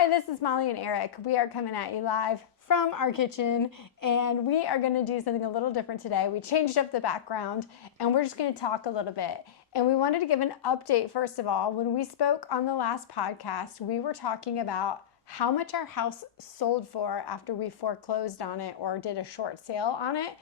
Hi, this is Molly and Eric. We are coming at you live from our kitchen, and we are going to do something a little different today. We changed up the background, and we're just going to talk a little bit. And we wanted to give an update, first of all. When we spoke on the last podcast, we were talking about how much our house sold for after we foreclosed on it or did a short sale on it.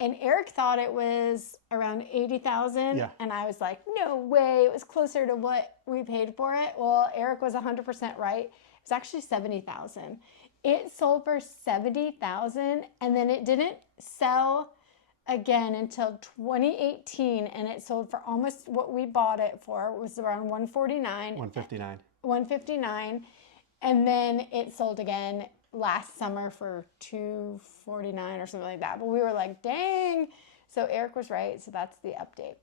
And Eric thought it was around $80,000. Yeah. And I was like, no way. It was closer to what we paid for it. Well, Eric was 100% right. It was actually $70,000. It sold for $70,000, and then it didn't sell again until 2018, and it sold for almost what we bought it for. It was around $149. $159. And then it sold again last summer for $249 or something like that. But we were like, dang. So Eric was right. So that's the update.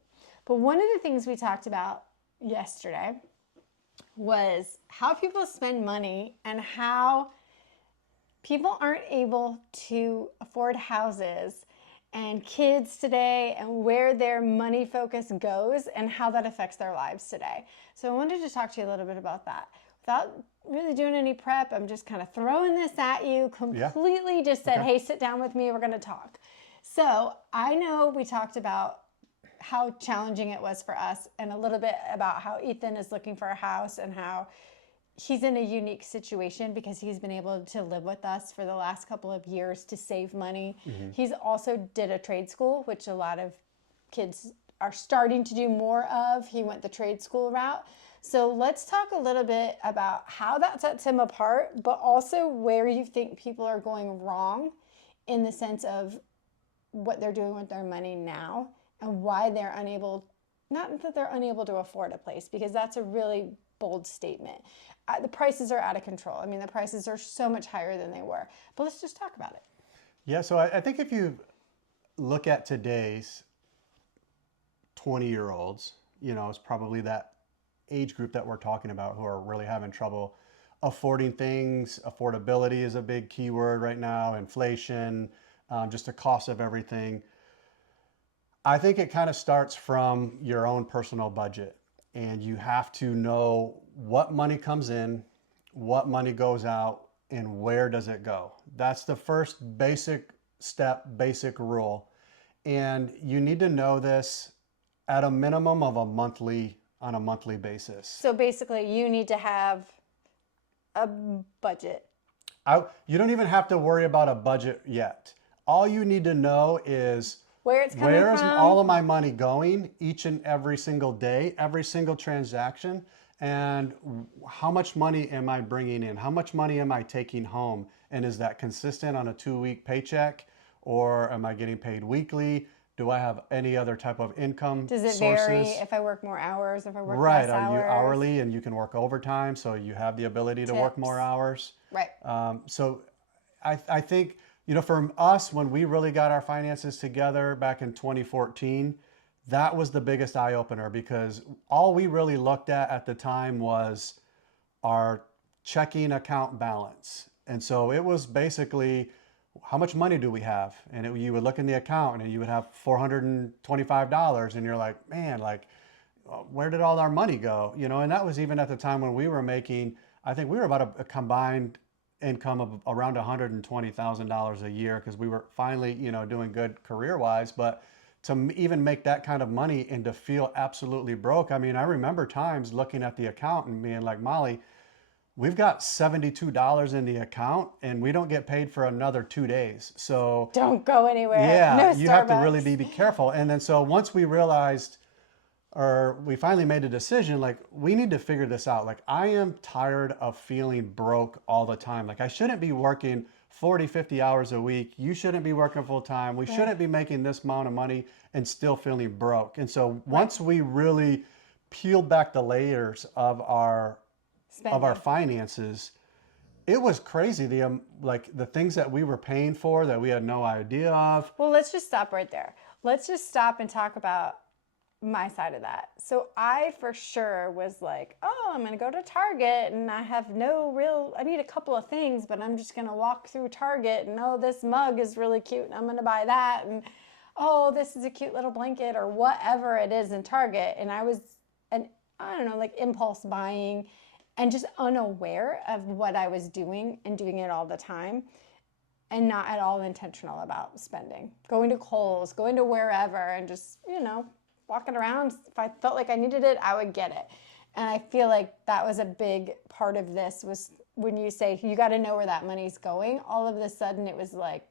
But one of the things we talked about yesterday was how people spend money and how people aren't able to afford houses and kids today and where their money focus goes and how that affects their lives today. So I wanted to talk to you a little bit about that. Without really doing any prep, I'm just kind of throwing this at you completely. Yeah. Just said, okay, hey, sit down with me. We're going to talk. So I know we talked about how challenging it was for us and a little bit about how Ethan is looking for a house and how he's in a unique situation because he's been able to live with us for the last couple of years to save money. Mm-hmm. He's also did a trade school, which a lot of kids are starting to do more of. He went the trade school route. So let's talk a little bit about how that sets him apart, but also where you think people are going wrong in the sense of what they're doing with their money now and why they're unable, not that they're unable to afford a place, because that's a really bold statement. The prices are out of control. I mean, the prices are so much higher than they were. But let's just talk about it. Yeah, so I think if you look at today's 20-year-olds, you know, it's probably that age group that we're talking about who are really having trouble affording things. Affordability is a big keyword right now, inflation, just the cost of everything. I think it kind of starts from your own personal budget, and you have to know what money comes in, what money goes out, and where does it go. That's the first basic step, basic rule. And you need to know this at a minimum of on a monthly basis. So basically you need to have a budget. You don't even have to worry about a budget yet. All you need to know is where's all of my money going each and every single day, every single transaction, and how much money am I bringing in? How much money am I taking home? And is that consistent on a 2-week paycheck, or am I getting paid weekly? Do I have any other type of income sources? Does it vary if I work more hours, if I work less hours? Right, are you hourly and you can work overtime, so you have the ability to work more hours? Right. So I think, you know, for us, when we really got our finances together back in 2014, that was the biggest eye-opener, because all we really looked at the time was our checking account balance. And so it was basically, how much money do we have? And you would look in the account and you would have $425, and you're like, man, like, where did all our money go? You know, and that was even at the time when we were making, I think we were about a combined income of around $120,000 a year, because we were finally, you know, doing good career-wise. But to even make that kind of money and to feel absolutely broke, I mean, I remember times looking at the account and being like, Molly, we've got $72 in the account and we don't get paid for another 2 days. So don't go anywhere. Yeah, no you have to really be careful. And then so once we realized, or we finally made a decision, like, we need to figure this out. Like, I am tired of feeling broke all the time. Like, I shouldn't be working 40, 50 hours a week. You shouldn't be working full time. We shouldn't be making this amount of money and still feeling broke. And so once we really peeled back the layers of our finances, it was crazy. The things that we were paying for that we had no idea of. Well, let's just stop right there. Let's just stop and talk about my side of that. So I for sure was like, oh, I'm going to go to Target and I need a couple of things, but I'm just going to walk through Target and, oh, this mug is really cute and I'm going to buy that. And, oh, this is a cute little blanket or whatever it is in Target. And I was, I don't know, like impulse buying. and just unaware of what I was doing and doing it all the time and not at all intentional about spending. Going to Kohl's, going to wherever and just, walking around. If I felt like I needed it, I would get it. And I feel like that was a big part of this was when you say you got to know where that money's going, all of a sudden it was like,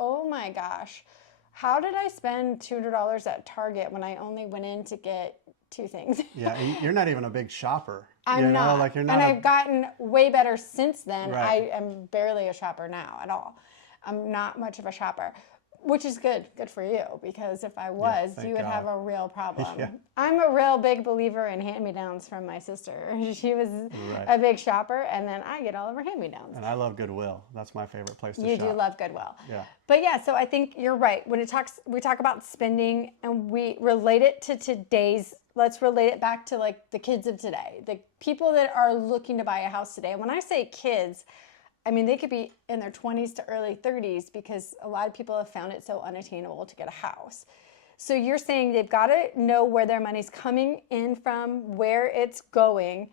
oh my gosh, how did I spend $200 at Target when I only went in to get 2 things? Yeah, you're not even a big shopper. I'm not. Like you're not. And I've gotten way better since then. Right. I am barely a shopper now at all. I'm not much of a shopper, which is good. Good for you, because if I was, thank you would God. have a real problem. Yeah. I'm a real big believer in hand-me-downs from my sister. She was Right. a big shopper, and then I get all of her hand-me-downs. And I love Goodwill. That's my favorite place to You shop. do love Goodwill. Yeah. But yeah, so I think you're right. When we talk about spending and we relate it to today's, let's relate it back to like the kids of today, the people that are looking to buy a house today. And when I say kids, I mean, they could be in their 20s to early 30s because a lot of people have found it so unattainable to get a house. So you're saying they've got to know where their money's coming in from, where it's going.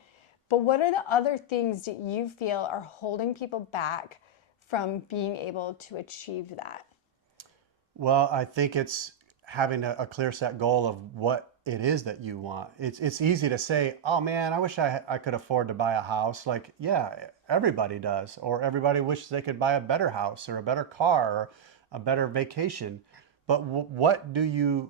But what are the other things that you feel are holding people back from being able to achieve that? Well, I think it's having a clear set goal of what it is that you want. It's easy to say, oh man, I wish I could afford to buy a house. Like, yeah, everybody does. Or everybody wishes they could buy a better house or a better car or a better vacation. But what do you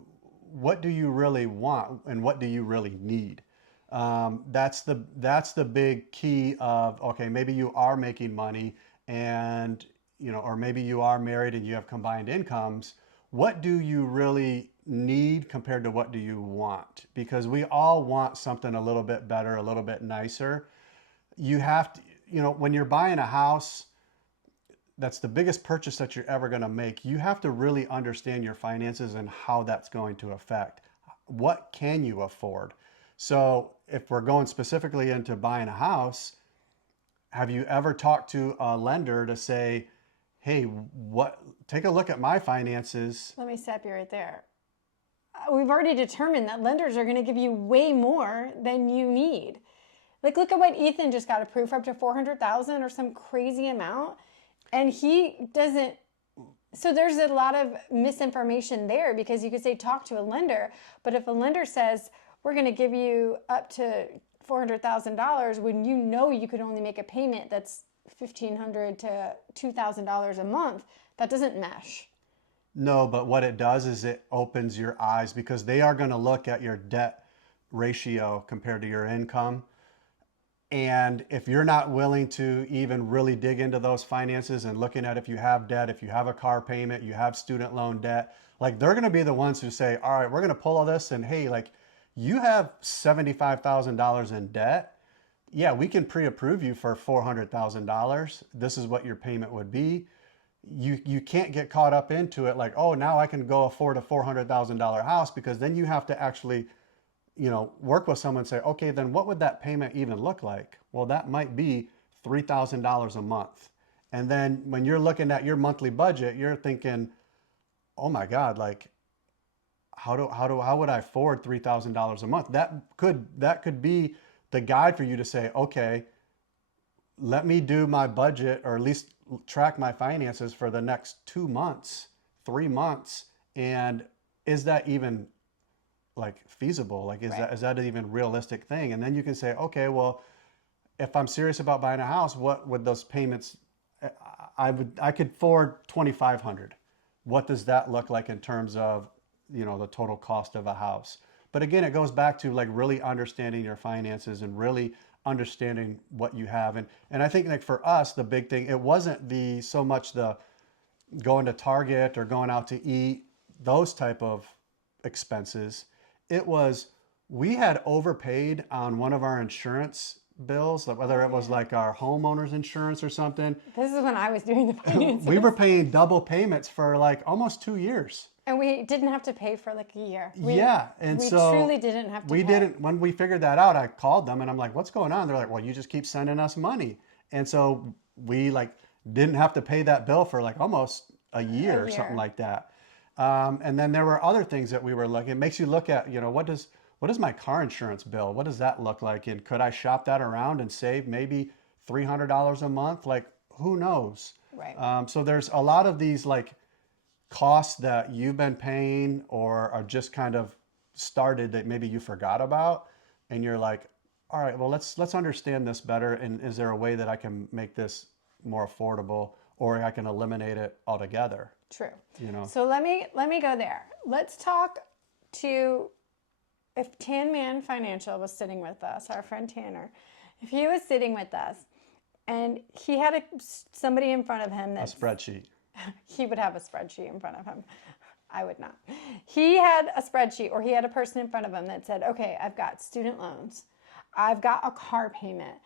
really want and what do you really need? That's the big key of, okay, maybe you are making money and, or maybe you are married and you have combined incomes. What do you really need compared to what do you want? Because we all want something a little bit better, a little bit nicer. You have to, when you're buying a house, that's the biggest purchase that you're ever going to make. You have to really understand your finances and how that's going to affect. What can you afford? So if we're going specifically into buying a house, have you ever talked to a lender to say, hey, take a look at my finances? Let me stop you right there. We've already determined that lenders are going to give you way more than you need. Like, look at what Ethan just got approved for, up to $400,000 or some crazy amount. And he doesn't. So there's a lot of misinformation there, because you could say talk to a lender. But if a lender says, we're going to give you up to $400,000 when you could only make a payment that's $1,500 to $2,000 a month, that doesn't mesh. No, but what it does is it opens your eyes, because they are going to look at your debt ratio compared to your income. And if you're not willing to even really dig into those finances and looking at if you have debt, if you have a car payment, you have student loan debt, like they're going to be the ones who say, all right, we're going to pull all this and hey, like you have $75,000 in debt. Yeah, we can pre-approve you for $400,000. This is what your payment would be. You can't get caught up into it like, oh, now I can go afford a $400,000 house, because then you have to actually, work with someone and say, okay, then what would that payment even look like? Well, that might be $3,000 a month. And then when you're looking at your monthly budget, you're thinking, oh my God, like how would I afford $3,000 a month? That could be the guide for you to say, okay, let me do my budget, or at least track my finances for the next 2 months, 3 months. And is that even like feasible? Like, is that an even realistic thing? And then you can say, okay, well, if I'm serious about buying a house, what would those payments, I could afford $2,500. What does that look like in terms of, the total cost of a house? But again, it goes back to like really understanding your finances and really understanding what you have. And I think like for us, the big thing, it wasn't so much the going to Target or going out to eat, those type of expenses. It was, we had overpaid on one of our insurance bills, whether it was like our homeowner's insurance or something. This is when I was doing the finances. We were paying double payments for like almost 2 years. And we didn't have to pay for like a year. We truly didn't have to pay. When we figured that out, I called them and I'm like, what's going on? They're like, well, you just keep sending us money. And so we like didn't have to pay that bill for like almost a year or something like that. And then there were other things that we were looking. It makes you look at, what does what is my car insurance bill? What does that look like? And could I shop that around and save maybe $300 a month? Like, who knows? Right. So there's a lot of these like costs that you've been paying or are just kind of started that maybe you forgot about, and you're like, all right, well, let's understand this better, and is there a way that I can make this more affordable, or I can eliminate it altogether? True. You know. So let me go there. Let's talk to, if Tan Man Financial was sitting with us, our friend Tanner, if he was sitting with us and he had somebody in front of him A spreadsheet. he would have a spreadsheet in front of him. I would not. He had a spreadsheet, or he had a person in front of him that said, okay, I've got student loans. I've got a car payment.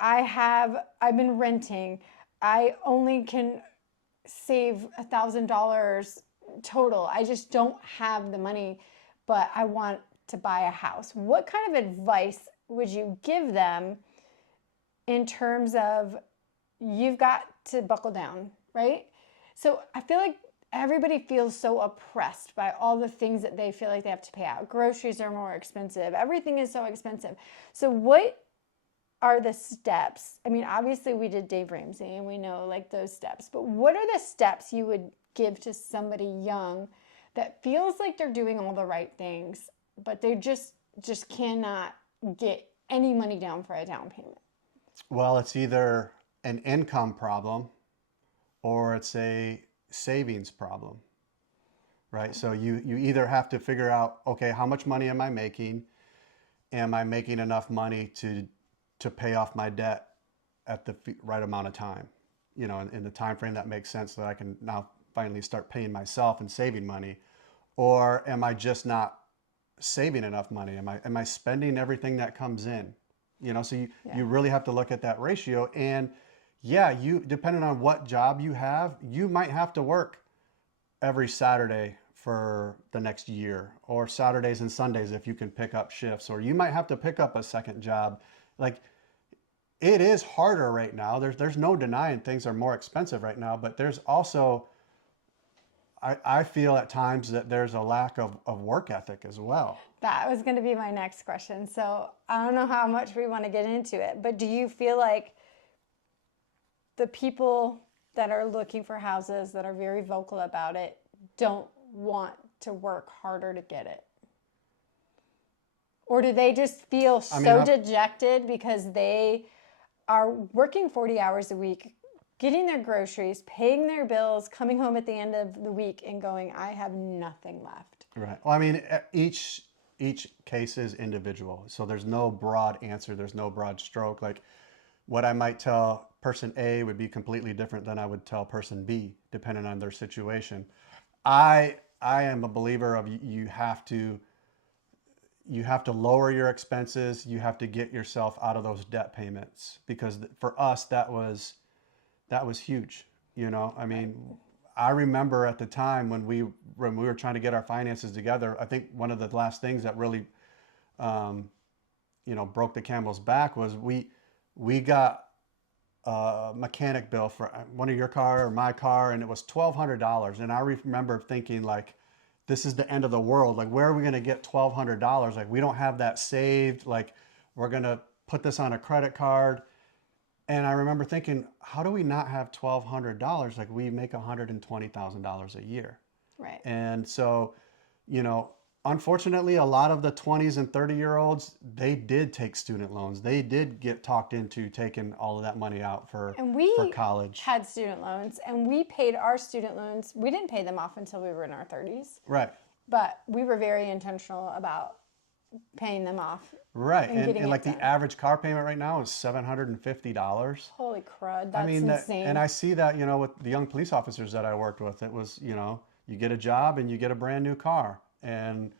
I've been renting. I only can save $1,000 total. I just don't have the money, but I want to buy a house. What kind of advice would you give them in terms of, you've got to buckle down, right? So I feel like everybody feels so oppressed by all the things that they feel like they have to pay out. Groceries are more expensive. Everything is so expensive. So what are the steps? I mean, obviously we did Dave Ramsey and we know like those steps, but what are the steps you would give to somebody young that feels like they're doing all the right things, but they just cannot get any money down for a down payment? Well, it's either an income problem or it's a savings problem, right? So you either have to figure out, okay, how much money am I making? Am I making enough money to pay off my debt at the right amount of time? You know, in the time frame that makes sense, so that I can now finally start paying myself and saving money. Or am I just not saving enough money? Am I spending everything that comes in? You know, so you really have to look at that ratio. And yeah, depending on what job you have, you might have to work every Saturday for the next year, or Saturdays and Sundays if you can pick up shifts, or you might have to pick up a second job. Like, it is harder right now. There's no denying things are more expensive right now, but there's also, I feel at times that there's a lack of work ethic as well. That was going to be my next question. So I don't know how much we want to get into it, but do you feel like the people that are looking for houses, that are very vocal about it, don't want to work harder to get it? Or do they just feel dejected because they are working 40 hours a week, getting their groceries, paying their bills, coming home at the end of the week and going, I have nothing left? Right. Well, I mean, each case is individual. So there's no broad answer. There's no broad stroke. Like, what I might tell person A would be completely different than I would tell person B, depending on their situation. I am a believer of you have to lower your expenses. You have to get yourself out of those debt payments, because for us that was huge. You know, I mean, I remember at the time when we were trying to get our finances together, I think one of the last things that really broke the camel's back was we got a mechanic bill for one of your car or my car, and it was $1,200. And I remember thinking, like, this is the end of the world. Like, where are we going to get $1,200? Like, we don't have that saved. Like, we're going to put this on a credit card. And I remember thinking, how do we not have $1,200? Like, we make $120,000 a year. Right. And so, unfortunately, a lot of the 20s and 30-year-olds, they did take student loans. They did get talked into taking all of that money out for college. Had student loans, and we paid our student loans. We didn't pay them off until we were in our 30s. Right. But we were very intentional about paying them off. Right. And like the average car payment right now is $750. Holy crud. That's insane. And I see that, with the young police officers that I worked with. It was, you get a job and you get a brand new car. And,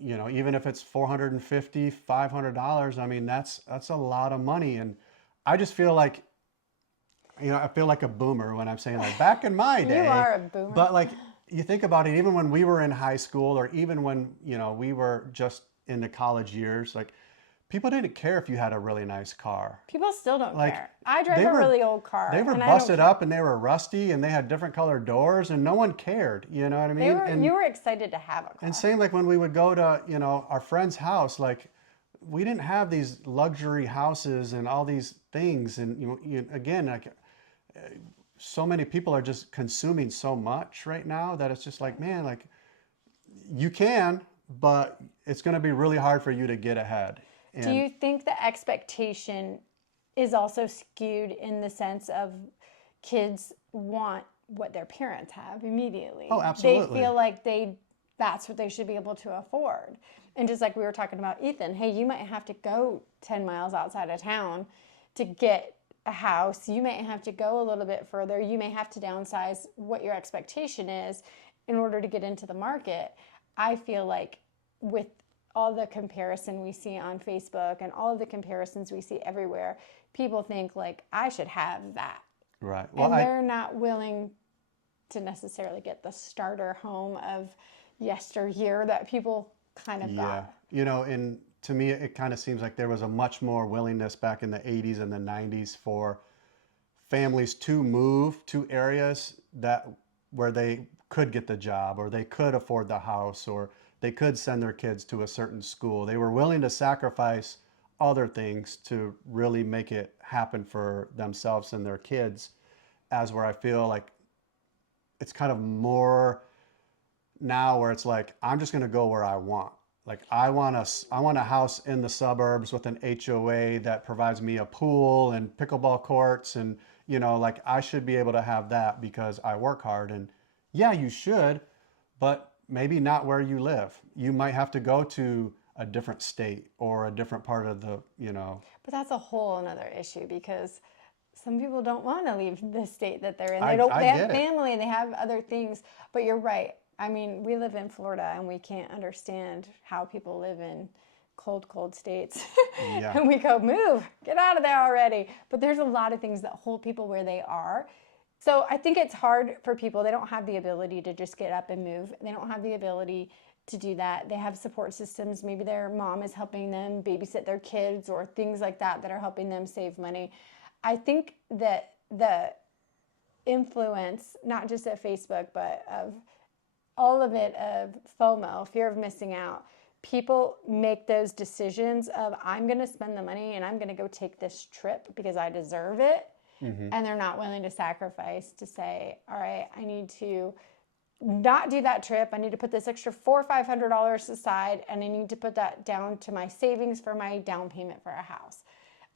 even if it's $450, $500, I mean, that's a lot of money. And I just feel like, I feel like a boomer when I'm saying, like, back in my day. You are a boomer. But, like, you think about it, even when we were in high school, or even when, we were just in the college years, like, people didn't care if you had a really nice car. People still don't Like, care. I drive they a were really old car, they were and I don't busted care. up and they were rusty and they had different colored doors and no one cared. You know what I mean? You were excited to have a And car. same like when we would go to, our friend's house, like we didn't have these luxury houses and all these things. And again, like so many people are just consuming so much right now that it's just like, man, like you can, but it's going to be really hard for you to get ahead. Do you think the expectation is also skewed in the sense of kids want what their parents have immediately? Oh, absolutely. They feel like that's what they should be able to afford. And just like we were talking about Ethan, hey, you might have to go 10 miles outside of town to get a house. You may have to go a little bit further. You may have to downsize what your expectation is in order to get into the market. I feel like with all the comparison we see on Facebook and all of the comparisons we see everywhere, people think like, I should have that. Right. Well, and they're not willing to necessarily get the starter home of yesteryear that people kind of got. And to me, it kind of seems like there was a much more willingness back in the 80s and the 90s for families to move to areas where they could get the job or they could afford the house or they could send their kids to a certain school. They were willing to sacrifice other things to really make it happen for themselves and their kids, as where I feel like it's kind of more now where it's like, I'm just going to go where I want. Like I want a house in the suburbs with an HOA that provides me a pool and pickleball courts. And, like I should be able to have that because I work hard. And yeah, you should, but maybe not where you live. You might have to go to a different state or a different part of the. But that's a whole another issue because some people don't want to leave the state that they're in. I They have get it. family, they have other things. But you're right. I mean, we live in Florida and we can't understand how people live in cold states. Yeah. And we go, move, get out of there already. But there's a lot of things that hold people where they are. So I think it's hard for people. They don't have the ability to just get up and move. They don't have the ability to do that. They have support systems. Maybe their mom is helping them babysit their kids or things like that are helping them save money. I think that the influence, not just of Facebook, but of all of it, of FOMO, fear of missing out, people make those decisions of, I'm going to spend the money and I'm going to go take this trip because I deserve it. Mm-hmm. And they're not willing to sacrifice to say, all right, I need to not do that trip. I need to put this extra $400 or $500 aside, and I need to put that down to my savings for my down payment for a house.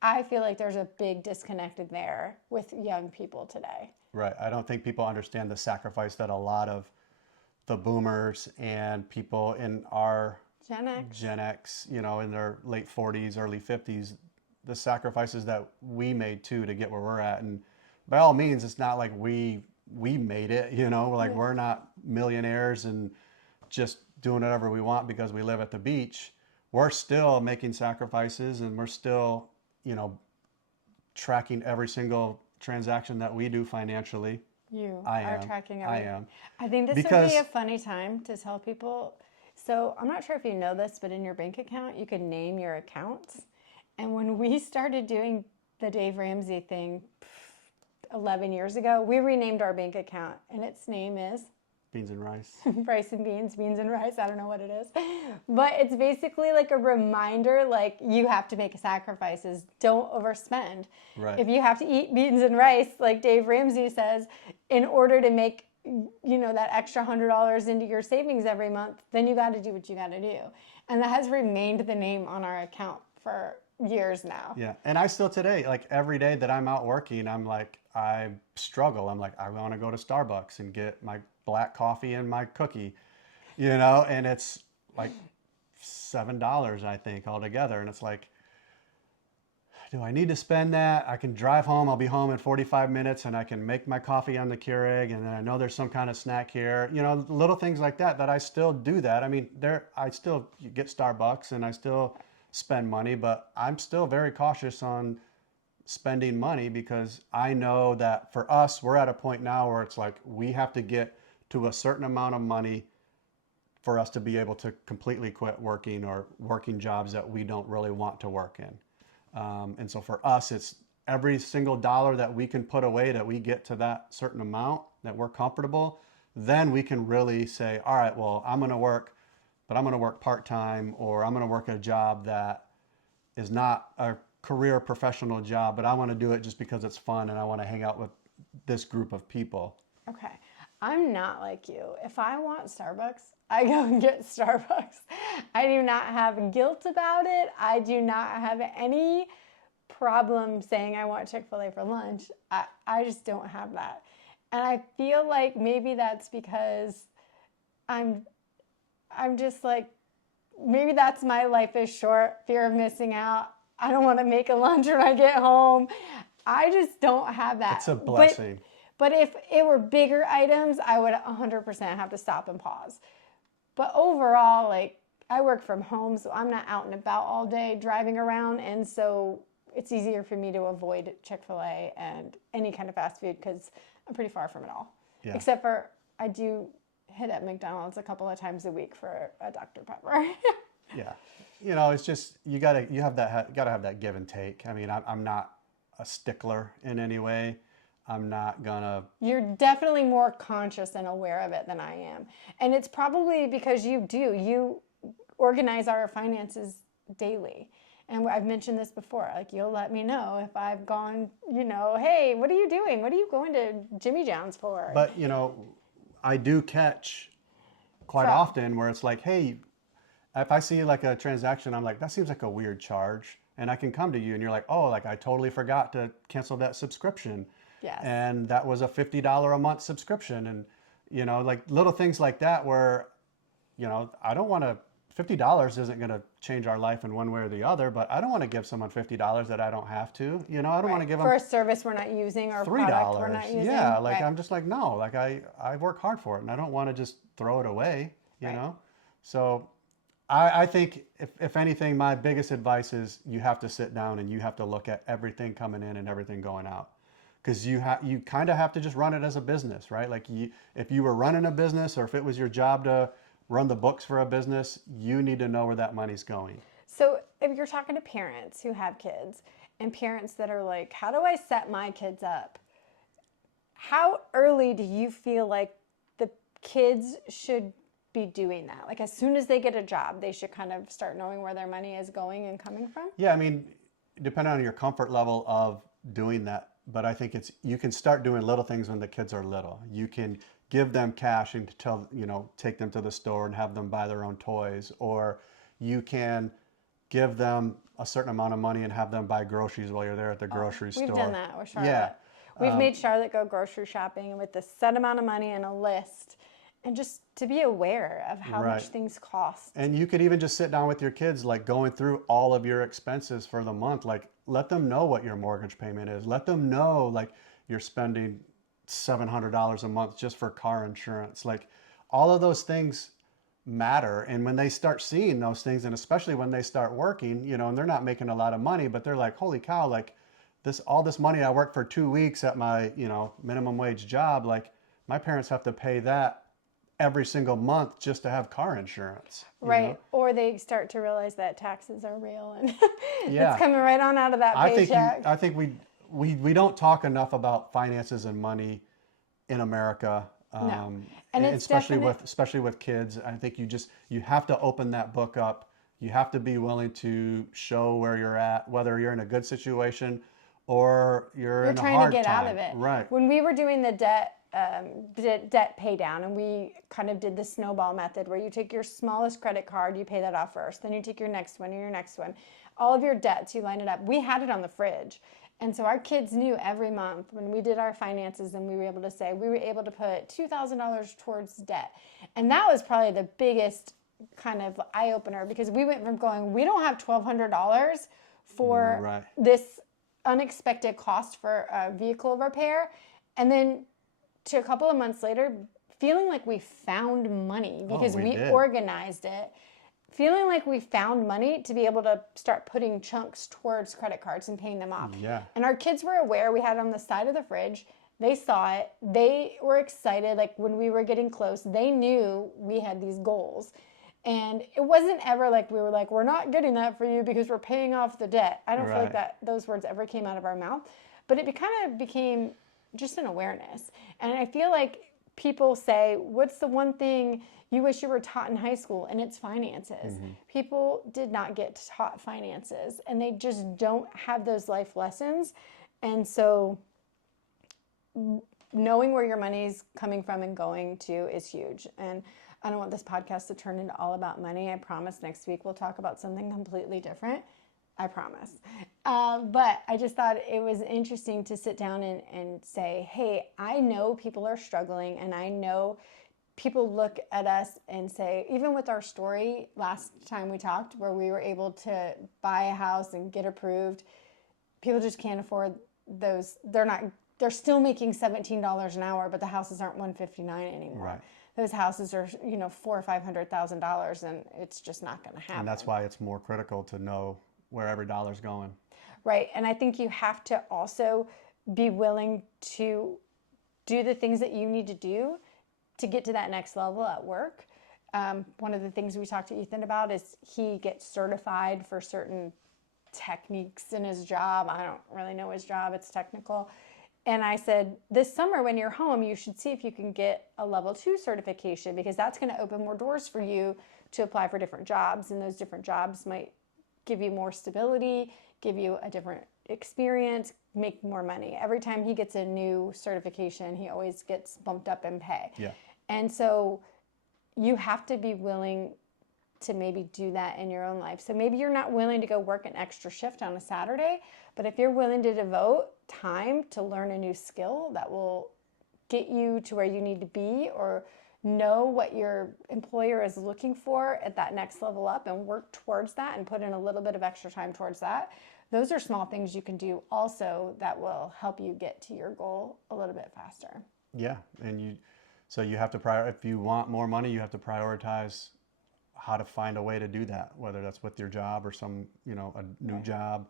I feel like there's a big disconnect there with young people today. Right. I don't think people understand the sacrifice that a lot of the boomers and people in our Gen X, in their late 40s, early 50s, the sacrifices that we made too to get where we're at. And by all means, it's not like we made it, like we're not millionaires and just doing whatever we want because we live at the beach. We're still making sacrifices and we're still, tracking every single transaction that we do financially. I am tracking everything. I am. I think this would be a funny time to tell people. So I'm not sure if you know this, but in your bank account, you can name your accounts. And when we started doing the Dave Ramsey thing 11 years ago, we renamed our bank account, and its name is Beans and Rice. Rice and Beans, Beans and Rice. I don't know what it is. But it's basically like a reminder, like you have to make sacrifices. Don't overspend. Right. If you have to eat beans and rice, like Dave Ramsey says, in order to make that extra $100 into your savings every month, then you got to do what you got to do. And that has remained the name on our account for years now. Yeah. And I still today, like every day that I'm out working, I'm like, I struggle. I'm like, I want to go to Starbucks and get my black coffee and my cookie, and it's like $7, I think, altogether. And it's like, do I need to spend that? I can drive home. I'll be home in 45 minutes and I can make my coffee on the Keurig. And then I know there's some kind of snack here, little things like that I still do that. I mean, I still get Starbucks and I still spend money, but I'm still very cautious on spending money because I know that for us, we're at a point now where it's like we have to get to a certain amount of money for us to be able to completely quit working or working jobs that we don't really want to work in. And so for us, it's every single dollar that we can put away that we get to that certain amount that we're comfortable, then we can really say, all right, well, I'm going to work, but I'm going to work part-time, or I'm going to work a job that is not a career professional job, but I want to do it just because it's fun and I want to hang out with this group of people. Okay. I'm not like you. If I want Starbucks, I go and get Starbucks. I do not have guilt about it. I do not have any problem saying I want Chick-fil-A for lunch. I just don't have that. And I feel like maybe that's because I'm just like, maybe that's my life is short, fear of missing out. I don't want to make a lunch when I get home. I just don't have that. It's a blessing. But if it were bigger items, I would 100% have to stop and pause. But overall, like, I work from home, so I'm not out and about all day driving around. And so it's easier for me to avoid Chick-fil-A and any kind of fast food because I'm pretty far from it all. Yeah. Except for I do hit at McDonald's a couple of times a week for a Dr. Pepper. Yeah. You know, it's just, you gotta have that give and take. I mean, I'm not a stickler in any way. I'm not gonna. You're definitely more conscious and aware of it than I am. And it's probably because you organize our finances daily. And I've mentioned this before, like, you'll let me know if I've gone, hey, what are you doing? What are you going to Jimmy John's for? But, I do catch quite often where it's like, hey, if I see like a transaction, I'm like, that seems like a weird charge. And I can come to you and you're like, oh, like I totally forgot to cancel that subscription. Yes. And that was a $50 a month subscription. And, like little things like that where, I don't want to, $50 isn't going to change our life in one way or the other, but I don't want to give someone $50 that I don't have to. I don't want to give them for a service we're not using or a product we're not using. Yeah, like I'm just like, no, like I work hard for it and I don't want to just throw it away, you know? So I think if anything, my biggest advice is you have to sit down and you have to look at everything coming in and everything going out. Because you kind of have to just run it as a business, right? Like if you were running a business or if it was your job to run the books for a business, you need to know where that money's going. So if you're talking to parents who have kids and parents that are like, how do I set my kids up? How early do you feel like the kids should be doing that? Like as soon as they get a job, they should kind of start knowing where their money is going and coming from? Yeah, I mean, depending on your comfort level of doing that, but I think you can start doing little things when the kids are little. You can give them cash and take them to the store and have them buy their own toys, or you can give them a certain amount of money and have them buy groceries while you're there at the grocery store. We've done that with Charlotte. Yeah. We've made Charlotte go grocery shopping with a set amount of money and a list, and just to be aware of how much things cost. And you could even just sit down with your kids, like going through all of your expenses for the month. Like let them know what your mortgage payment is. Let them know like you're spending $700 a month just for car insurance. Like all of those things matter. And when they start seeing those things, and especially when they start working, and they're not making a lot of money, but they're like, holy cow, like all this money I worked for 2 weeks at my, minimum wage job, like my parents have to pay that every single month just to have car insurance. Right. Or they start to realize that taxes are real and it's coming right on out of that paycheck. I think we don't talk enough about finances and money in America. No. And it's especially with kids. I think you have to open that book up. You have to be willing to show where you're at, whether you're in a good situation or you're in a hard time. You're trying to get out of it. Right. When we were doing the debt pay down, and we kind of did the snowball method where you take your smallest credit card, you pay that off first, then you take your next one and your next one. All of your debts, you line it up. We had it on the fridge. And so our kids knew every month when we did our finances, and we were able to say we were able to put $2,000 towards debt. And that was probably the biggest kind of eye-opener, because we went from going, we don't have $1,200 for this unexpected cost for a vehicle repair, and then to a couple of months later feeling like we found money because we organized it, feeling like we found money to be able to start putting chunks towards credit cards and paying them off. Yeah. And our kids were aware. We had it on the side of the fridge. They saw it. They were excited. Like when we were getting close, they knew we had these goals. And it wasn't ever like we were like, we're not getting that for you because we're paying off the debt. I don't feel like that those words ever came out of our mouth. But it kind of became just an awareness. And I feel like people say, what's the one thing you wish you were taught in high school? And it's finances. People did not get taught finances, and they just don't have those life lessons. And so knowing where your money's coming from and going to is huge. And I don't want this podcast to turn into all about money. I promise next week we'll talk about something completely different. I promise. But I just thought it was interesting to sit down and say, hey, I know people are struggling, and I know people look at us and say, even with our story last time we talked, where we were able to buy a house and get approved, people just can't afford those. They're still making $17 an hour, but the houses aren't $159 anymore. Right. Those houses are, $400,000 or $500,000, and it's just not going to happen. And that's why it's more critical to know where every dollar's going. Right. And I think you have to also be willing to do the things that you need to do to get to that next level at work. One of the things we talked to Ethan about is he gets certified for certain techniques in his job. I don't really know his job. It's technical. And I said, this summer when you're home, you should see if you can get a level 2 certification, because that's going to open more doors for you to apply for different jobs. And those different jobs might give you more stability, give you a different experience, make more money. Every time he gets a new certification, he always gets bumped up in pay. Yeah. And so you have to be willing to maybe do that in your own life. So maybe you're not willing to go work an extra shift on a Saturday, but if you're willing to devote time to learn a new skill that will get you to where you need to be, or know what your employer is looking for at that next level up and work towards that and put in a little bit of extra time towards that, those are small things you can do also that will help you get to your goal a little bit faster. Yeah. And you have to if you want more money, you have to prioritize how to find a way to do that, whether that's with your job or some, a new job.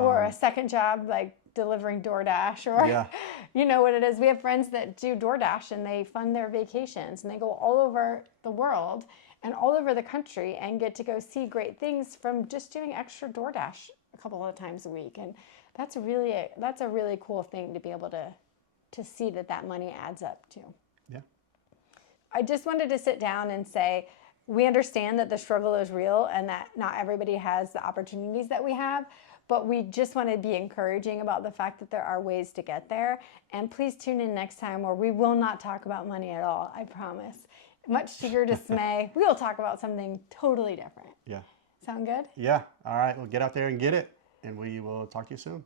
Or a second job like delivering DoorDash, or you know what it is. We have friends that do DoorDash and they fund their vacations, and they go all over the world and all over the country and get to go see great things from just doing extra DoorDash a couple of times a week. And that's a really cool thing to be able to see that money adds up to. Yeah. I just wanted to sit down and say, we understand that the struggle is real and that not everybody has the opportunities that we have, but we just want to be encouraging about the fact that there are ways to get there. And please tune in next time, where we will not talk about money at all, I promise. Much to your dismay, we will talk about something totally different. Yeah. Sound good? Yeah. All right. Well, get out there and get it, and we will talk to you soon.